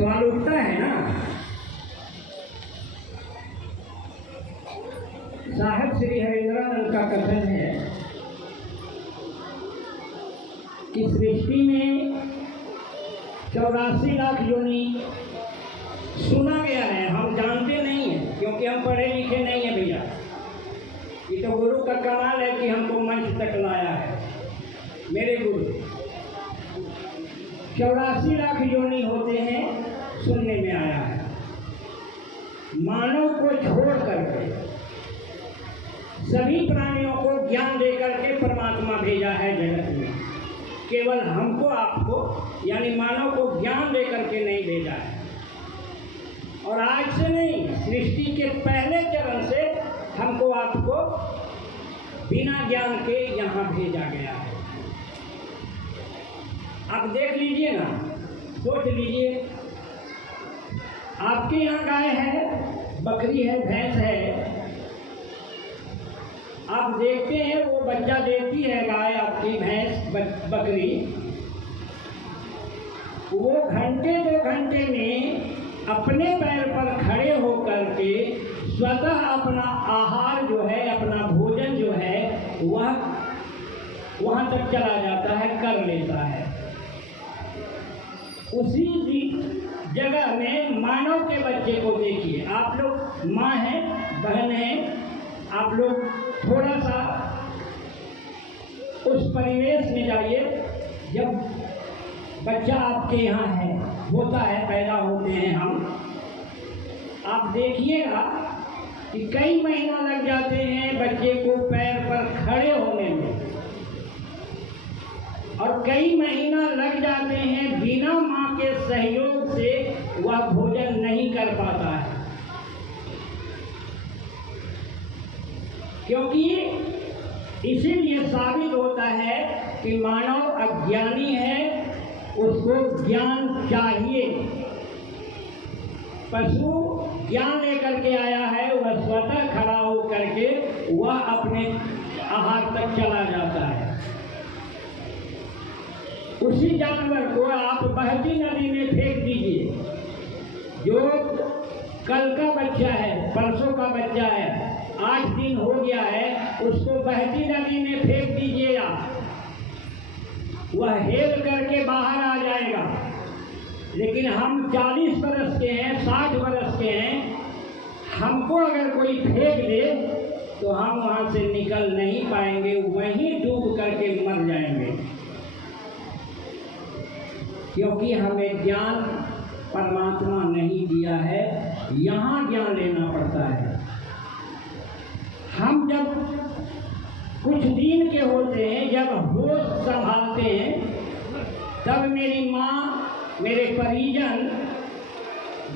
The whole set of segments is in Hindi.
सवाल उठता है ना। साहब श्री हरिंद्रानंद का कथन है कि सृष्टि में 84 लाख योनि सुना गया है, हम जानते नहीं हैं क्योंकि हम पढ़े लिखे नहीं हैं भैया। ये तो गुरु का कमाल है कि हमको मंच तक लाया है। मेरे गुरु 84 लाख योनि होते हैं, सुनने में आया है। मानव को छोड़ करके सभी प्राणियों को ज्ञान देकर के परमात्मा भेजा है जगत में। केवल हमको आपको यानी मानव को ज्ञान देकर के नहीं भेजा है। और आज से नहीं, सृष्टि के पहले चरण से हमको आपको बिना ज्ञान के यहाँ भेजा गया है। आप देख लीजिए ना, सोच लीजिए, आपके यहाँ गाय है, बकरी है, भैंस है, आप देखते हैं वो बच्चा देती है गाय, आपकी भैंस बकरी, वो घंटे 2 घंटे में अपने पैर पर खड़े होकर के स्वतः अपना आहार जो है, अपना भोजन जो है, वह वहाँ तक चला जाता है, कर लेता है। उसी जगह में मानव के बच्चे को देखिए। आप लोग माँ हैं, बहन हैं, आप लोग थोड़ा सा उस परिवेश में जाइए जब बच्चा आपके यहाँ है, होता है, पैदा होते हैं हम। आप देखिएगा कि कई महीना लग जाते हैं बच्चे को पैर पर खड़े होने में, और कई महीना लग जाते हैं बिना माँ के सहयोग से वह भोजन नहीं कर पाता है। क्योंकि इसीलिए साबित होता है कि मानव अज्ञानी है, उसको ज्ञान चाहिए। पशु ज्ञान लेकर के आया है, वह स्वतः खड़ा होकर के वह अपने आहार तक चला जाता है। उसी जानवर को आप बहती नदी में फेंक दीजिए, जो कल का बच्चा है, परसों का बच्चा है, 8 दिन हो गया है, उसको बहती नदी में फेंक दीजिए आप, वह हेल करके बाहर आ जाएगा। लेकिन हम 40 बरस के हैं, 60 बरस के हैं, हमको अगर कोई फेंक दे तो हम वहाँ से निकल नहीं पाएंगे, वहीं डूब करके मर जाएंगे। क्योंकि हमें ज्ञान परमात्मा नहीं दिया है, यहाँ ज्ञान लेना पड़ता है। हम जब कुछ दिन के होते हैं, जब होश संभालते हैं, तब मेरी माँ, मेरे परिजन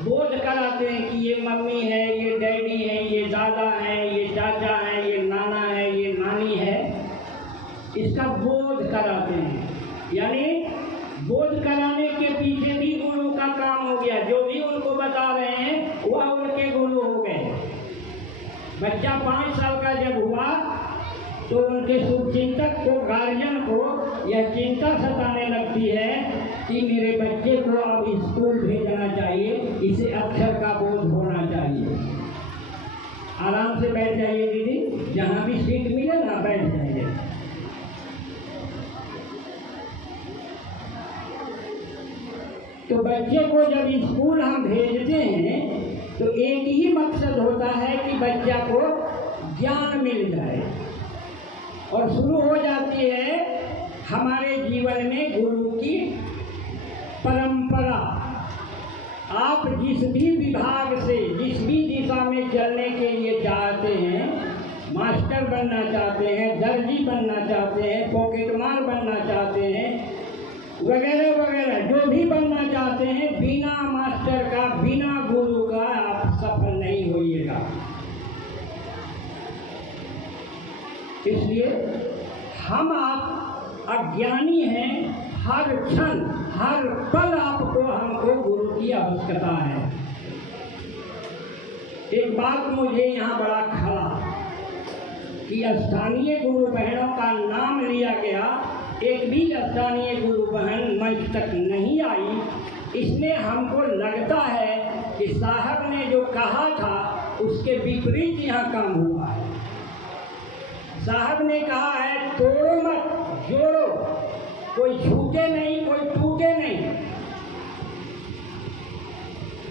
बोध कराते हैं कि ये मम्मी है, ये डैडी है, ये दादा है, ये चाचा है, ये नाना है, ये नानी है, इसका बोध कराते हैं। यानी बोध कराने के पीछे भी गुरु का काम हो गया। जो भी उनको बता रहे हैं वह उनके गुरु हो गए। बच्चा 5 साल का जब हुआ तो उनके शुभचिंतक को, गार्जियन को यह चिंता सताने लगती है कि मेरे बच्चे को अब स्कूल भेजना चाहिए, इसे अक्षर का बोध होना चाहिए। आराम से बैठ जाइए दीदी, जहाँ भी सीट मिले ना बैठ जाइए। तो बच्चे को जब स्कूल हम भेजते हैं तो एक ही मकसद होता है कि बच्चा को ज्ञान मिल जाए, और शुरू हो जाती है हमारे जीवन में गुरु की परंपरा। आप जिस भी विभाग से, जिस भी दिशा में चलने के लिए चाहते हैं, मास्टर बनना चाहते हैं, दर्जी बनना चाहते हैं, पॉकेटमार बनना चाहते हैं, वगैरह वगैरह, जो भी बनना चाहते हैं, बिना मास्टर का, बिना गुरु का आप सफल नहीं होइएगा। इसलिए हम आप अज्ञानी हैं, हर क्षण हर पल आपको, हमको गुरु की आवश्यकता है। एक बात मुझे यहाँ बड़ा खला कि स्थानीय गुरु बहनों का नाम लिया गया, एक भी स्थानीय गुरु बहन मंच तक नहीं आई इसलिए हमको लगता है कि साहब ने जो कहा था उसके विपरीत यहाँ काम हुआ है। साहब ने कहा है तोड़ो मत, जोड़ो, कोई झूठे नहीं, कोई टूटे नहीं।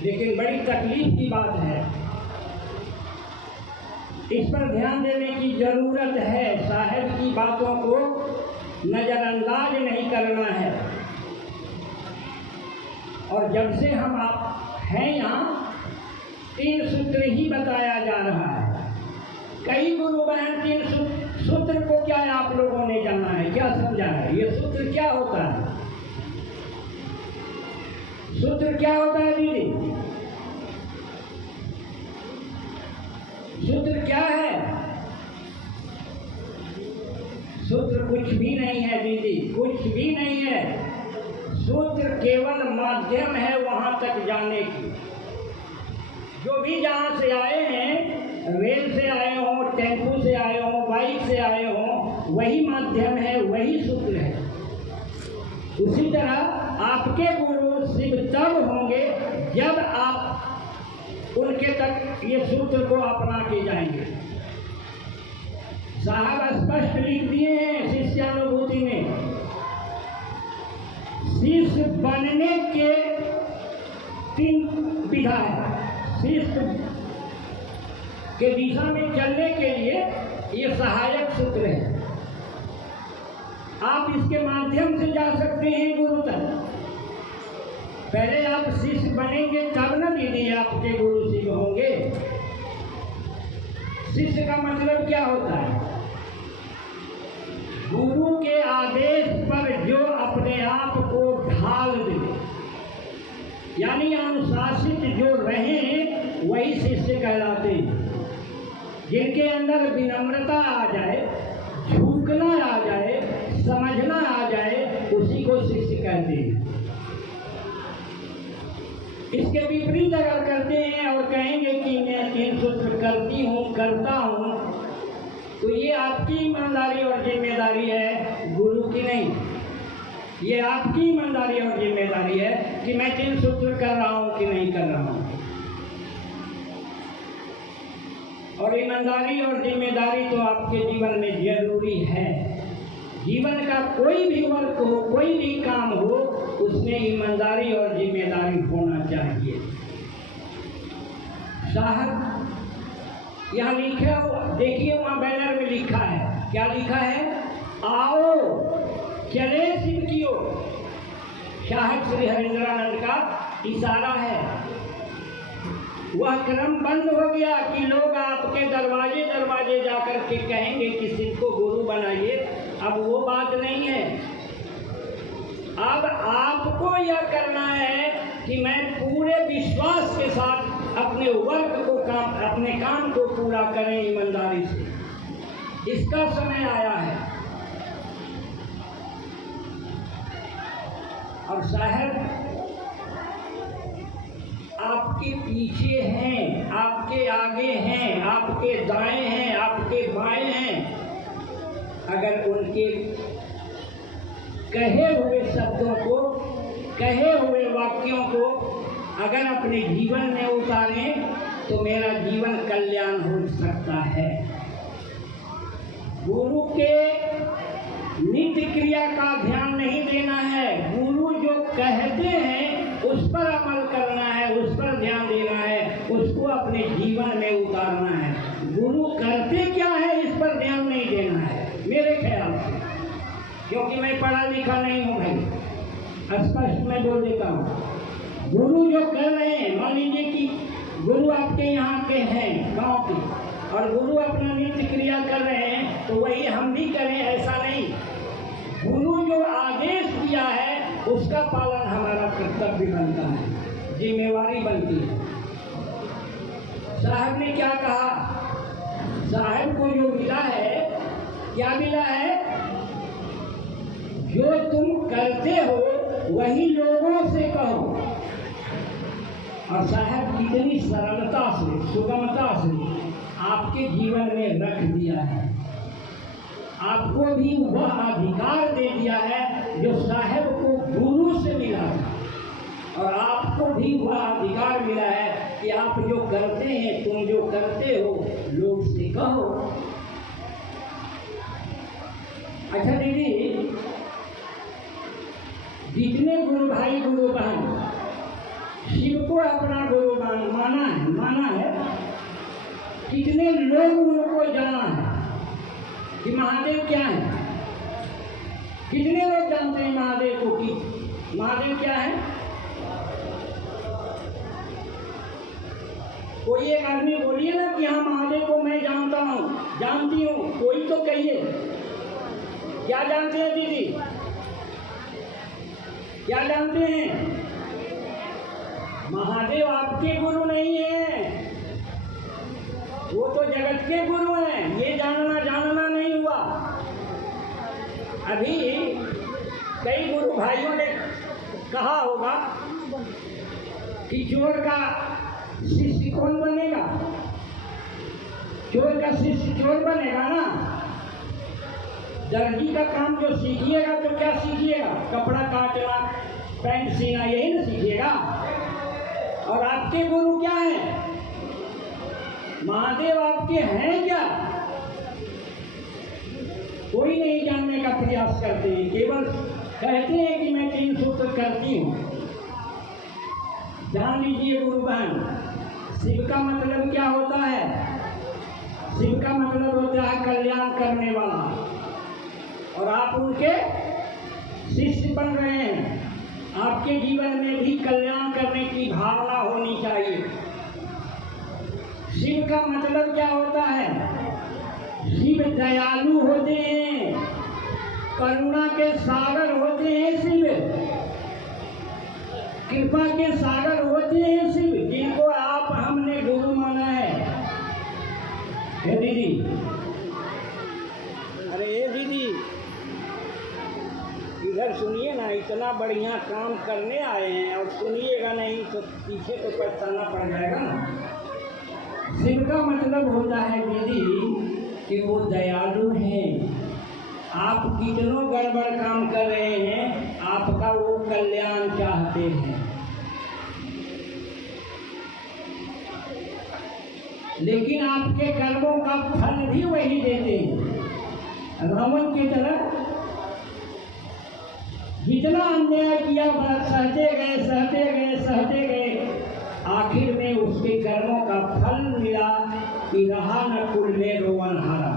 लेकिन बड़ी तकलीफ की बात है, इस पर ध्यान देने की जरूरत है। साहब की बातों को नजरअंदाज नहीं करना है। और जब से हम आप हैं यहाँ 3 सूत्र ही बताया जा रहा है। कई गुरु बहन 3 सूत्र को क्या आप लोगों ने जाना है, क्या समझा है? ये सूत्र क्या होता है? सूत्र क्या होता है दीदी? सूत्र क्या है? सूत्र कुछ भी नहीं है दीदी, कुछ भी नहीं है। सूत्र केवल माध्यम है वहां तक जाने की। जो भी जहां से आए हैं, रेल से आए हों, टेम्पू से आए हों, बाइक से आए हों, वही माध्यम है, वही सूत्र है। उसी तरह आपके गुरु शिव तब होंगे जब आप उनके तक ये सूत्र को अपना के जाएंगे। साहब स्पष्ट लिख दिए हैं शिष्यानुभूति में, शिष्य बनने के 3 विधा है। शिष्य के दिशा में चलने के लिए ये सहायक सूत्र है। आप इसके माध्यम से जा सकते हैं गुरु तक। पहले आप शिष्य बनेंगे तब न दीदी आपके गुरु शिव होंगे। शिष्य का मतलब क्या होता है? गुरु के आदेश पर जो अपने आप को ढाल दे, यानी अनुशासित जो रहे, वही शिष्य कहलाते हैं। जिनके अंदर विनम्रता आ जाए, झुकना आ जाए, समझना आ जाए, उसी को शिष्य कहते हैं। इसके विपरीत अगर करते हैं और कहेंगे कि मैं 3 सूत्र करती हूँ, करता हूँ, तो ये आपकी ईमानदारी और जिम्मेदारी है, गुरु की नहीं। ये आपकी ईमानदारी और जिम्मेदारी है कि मैं 3 सूत्र कर रहा हूँ कि नहीं कर रहा हूँ। और ईमानदारी और जिम्मेदारी तो आपके जीवन में जरूरी है। जीवन का कोई भी वर्क हो, कोई भी काम हो, उसमें ईमानदारी और जिम्मेदारी होना चाहिए। साहब यहाँ लिखा हो, देखिए वहाँ बैनर में लिखा है, क्या लिखा है? आओ चले शिव की ओर। साहब श्री हरिंद्रानंद का इशारा है। वह क्रम बंद हो गया कि लोग आपके दरवाजे दरवाजे जाकर के कहेंगे कि शिव को गुरु बनाइए। अब वो बात नहीं है। अब आपको यह करना है कि मैं पूरे विश्वास के साथ अपने वर्क को अपने काम को पूरा करें ईमानदारी से। इसका समय आया है। और साहब आपके पीछे हैं, आपके आगे हैं, आपके दाएं हैं, आपके बाएं हैं। अगर उनके कहे हुए शब्दों को, कहे हुए वाक्यों को अगर अपने जीवन में उतारें तो मेरा जीवन कल्याण हो सकता है। गुरु के नित्य क्रिया का ध्यान नहीं देना है। गुरु जो कहते हैं उस पर अमल करना है, उस पर ध्यान देना है, उसको अपने जीवन में उतारना है। गुरु करते क्या है इस पर ध्यान नहीं देना है मेरे ख्याल से, क्योंकि मैं पढ़ा लिखा नहीं हूँ भाई, स्पष्ट मैं बोल देता हूँ। गुरु जो कर रहे हैं, मान लीजिए कि गुरु आपके यहाँ के हैं गांव के, और गुरु अपना नित्य क्रिया कर रहे हैं तो वही हम भी करें, ऐसा नहीं। गुरु जो आदेश दिया है उसका पालन हमारा कर्तव्य बनता है, जिम्मेवारी बनती है। साहब ने क्या कहा? साहब को जो मिला है, क्या मिला है? जो तुम करते हो वही लोगों से कहो। और साहब कितनी सरलता से, सुगमता से आपके जीवन में रख दिया है। आपको भी वह अधिकार दे दिया है जो साहब को गुरु से मिला था। और आपको भी वह अधिकार मिला है कि आप जो करते हैं, तुम जो करते हो, लोग से कहो। अच्छा दीदी, जितने गुरु भाई गुरु बहन शिव को अपना गुरु माना है, कितने लोग उनको जाना है कि महादेव क्या है? कितने लोग जानते हैं महादेव को कि महादेव क्या है? कोई एक आदमी बोलिए ना कि हाँ महादेव को मैं जानता हूँ, जानती हूँ, कोई तो कहिए। क्या जानते हैं दीदी? क्या जानते हैं? महादेव आपके गुरु नहीं है, वो तो जगत के गुरु हैं। ये जानना नहीं हुआ। अभी कई गुरु भाइयों ने कहा होगा कि चोर का शिष्य कौन बनेगा? चोर का शिष्य चोर बनेगा ना। दर्जी का काम जो सीखिएगा तो क्या सीखिएगा? कपड़ा काटना, पैंट सीना, यही ना सीखिएगा। और आपके गुरु क्या है? महादेव आपके हैं क्या? कोई नहीं जानने का प्रयास करते हैं, केवल कहते हैं कि मैं 3 सूत्र करती हूँ। जान लीजिए गुरु बहन, शिव का मतलब क्या होता है? शिव का मतलब होता है कल्याण करने वाला, और आप उनके शिष्य बन रहे हैं। आपके जीवन में भी कल्याण करने की भावना होनी चाहिए। शिव का मतलब क्या होता है? शिव दयालु होते हैं, करुणा के सागर होते हैं शिव, कृपा के सागर होते हैं शिव, जिनको आप हमने गुरु माना है दीदी। अरे ये दीदी इधर सुनिए ना, इतना बढ़िया काम करने आए हैं और सुनिएगा नहीं तो पीछे तो पछताना पड़ जाएगा ना। शिव का मतलब होता है दीदी कि वो दयालु हैं। आप कितनों गड़बड़ काम कर रहे हैं, आपका वो कल्याण चाहते हैं, लेकिन आपके कर्मों का फल भी वही देते हैं। रावण की तरह जितना अन्याय किया सहते गए, आखिर में उसके कर्मों का फल मिला कि रहा न कुल में रोवन हारा।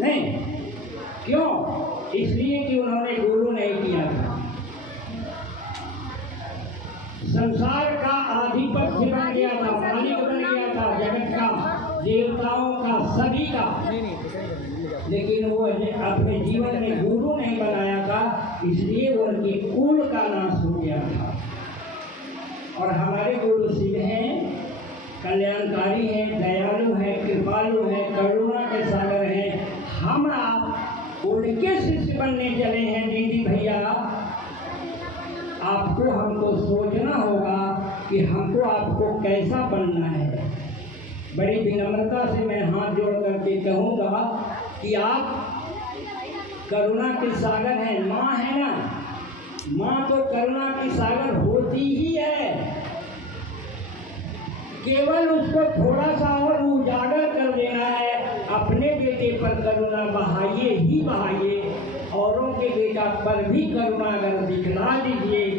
नहीं, क्यों? इसलिए कि उन्होंने गुरु नहीं किया था। संसार का आधिपत्य बन गया था, मालिक बन गया था जगत का, देवताओं का, सभी का, लेकिन वो अपने जीवन में गुरु नहीं बनाया था, इसलिए उनकी कुल का नाश हो गया था। और हमारे गुरु शिव हैं, कल्याणकारी हैं, दयालु हैं, कृपालु हैं, करुणा के सागर हैं। हम आप उनके शिष्य बनने चले हैं दीदी भैया। आपको हमको सोचना होगा कि हमको आपको कैसा बनना है। बड़ी विनम्रता से मैं हाथ जोड़ करके कहूँगा कि आप करुणा के सागर हैं। माँ है ना, माँ तो करुणा की सागर होती ही है, केवल उसको थोड़ा सा और उजागर कर देना है। अपने बेटे पर करुणा बहाइए ही बहाइए, औरों के बेटा पर भी करुणा अगर दिखला दीजिए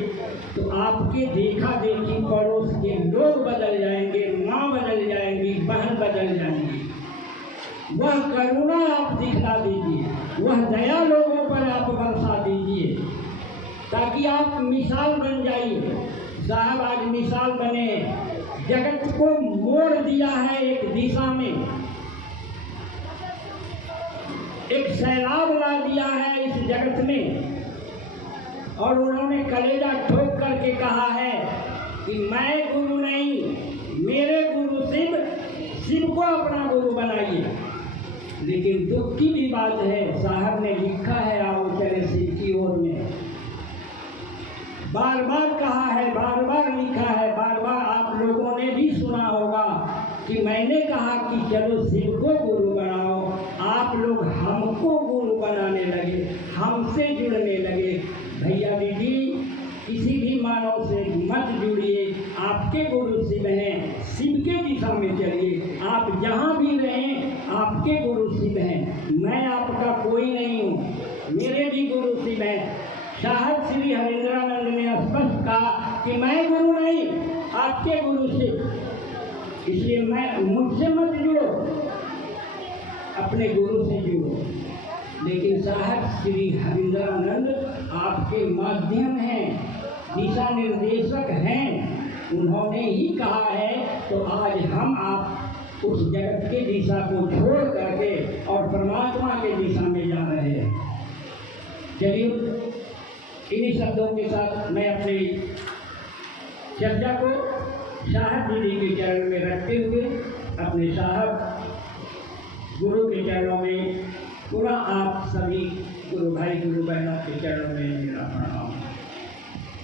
तो आपके देखा देखी पड़ोस के लोग बदल जाएंगे, माँ बदल जाएंगी, बहन बदल जाएंगी। वह करुणा आप दिखला दीजिए, वह दया लोगों पर आप बरसा दीजिए, ताकि आप मिसाल बन जाइए। साहब आज मिसाल बने, जगत को मोड़ दिया है एक दिशा में, एक सैलाब ला दिया है इस जगत में, और उन्होंने कलेजा ठोक करके कहा है कि मैं गुरु नहीं, मेरे गुरु शिव, शिव को अपना गुरु बनाइए। लेकिन दुख की भी बात है, साहब ने लिखा है आओ चले शिव की ओर में, बार बार कहा है, बार बार लिखा है, बार बार आप लोगों ने भी सुना होगा कि मैंने कहा कि चलो शिव को गुरु बनाओ, आप लोग हमको गुरु बनाने लगे, हमसे जुड़ने लगे। भैया दीदी, किसी भी मानव से आपके गुरु शिव हैं, शिव के दिशा में चलिए। आप जहाँ भी रहें आपके गुरु शिव हैं, मैं आपका कोई नहीं हूँ, मेरे भी गुरु शिव हैं। साहब श्री हरिंद्रानंद ने स्पष्ट कहा कि मैं गुरु नहीं, आपके गुरु शिव, इसलिए मैं मुझसे मत जुड़ो, अपने गुरु से जुड़ो। लेकिन साहब श्री हरिंद्रानंद आपके माध्यम हैं, दिशा निर्देशक हैं, उन्होंने ही कहा है। तो आज हम आप उस जगत के दिशा को छोड़ करके और परमात्मा के दिशा में जा रहे हैं। चलिए इन्हीं शब्दों के साथ मैं अपनी चर्चा को साहब जी के चरण में रखते हुए अपने साहब गुरु के चरणों में पुनः आप सभी गुरु भाई गुरु बहनों के चरणों में मेरा प्रणाम।